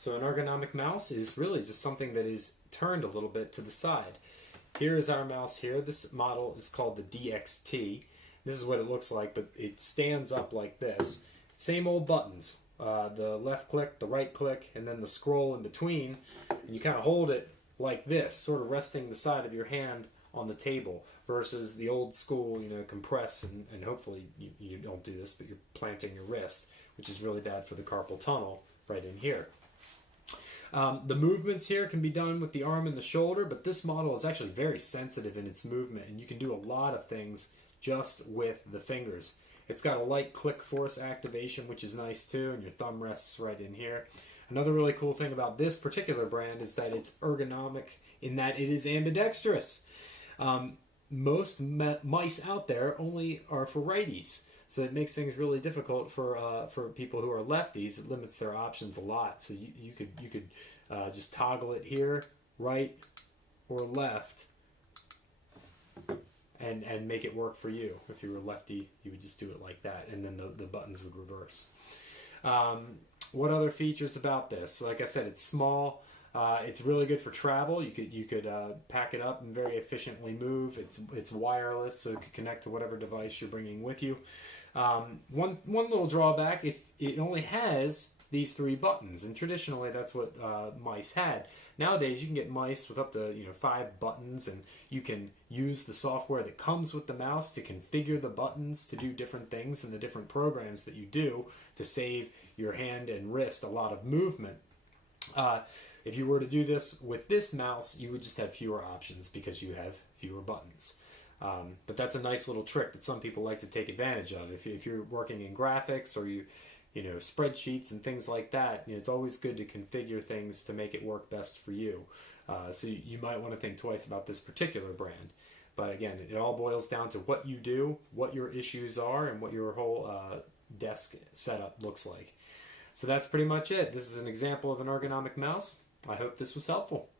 So an ergonomic mouse is really just something that is turned a little bit to the side. Here is our mouse here. This model is called the DXT. This is what it looks like, but it stands up like this. Same old buttons. The left click, the right click, and then the scroll in between. And you kind of hold it like this, sort of resting the side of your hand on the table versus the old school, compress, and hopefully you don't do this, but you're planting your wrist, which is really bad for the carpal tunnel right in here. The movements here can be done with the arm and the shoulder, but this model is actually very sensitive in its movement, and you can do a lot of things just with the fingers. It's got a light click force activation, which is nice too, and your thumb rests right in here. Another really cool thing about this particular brand is that it's ergonomic in that it is ambidextrous. Most mice out there only are for righties. So it makes things really difficult for people who are lefties. It limits their options a lot. So you could just toggle it here, right or left, and make it work for you. If you were lefty, you would just do it like that, and then the buttons would reverse. What other features about this? Like I said, it's small. It's really good for travel. You could pack it up and very efficiently move. It's wireless, so it could connect to whatever device you're bringing with you. One little drawback, if it only has these 3 buttons, and traditionally that's what mice had. Nowadays you can get mice with up to 5 buttons, and you can use the software that comes with the mouse to configure the buttons to do different things and the different programs that you do to save your hand and wrist a lot of movement. If you were to do this with this mouse, you would just have fewer options because you have fewer buttons. But that's a nice little trick that some people like to take advantage of. If you're working in graphics or spreadsheets and things like that, it's always good to configure things to make it work best for you. So you might want to think twice about this particular brand. But again, it all boils down to what you do, what your issues are, and what your whole desk setup looks like. So that's pretty much it. This is an example of an ergonomic mouse. I hope this was helpful.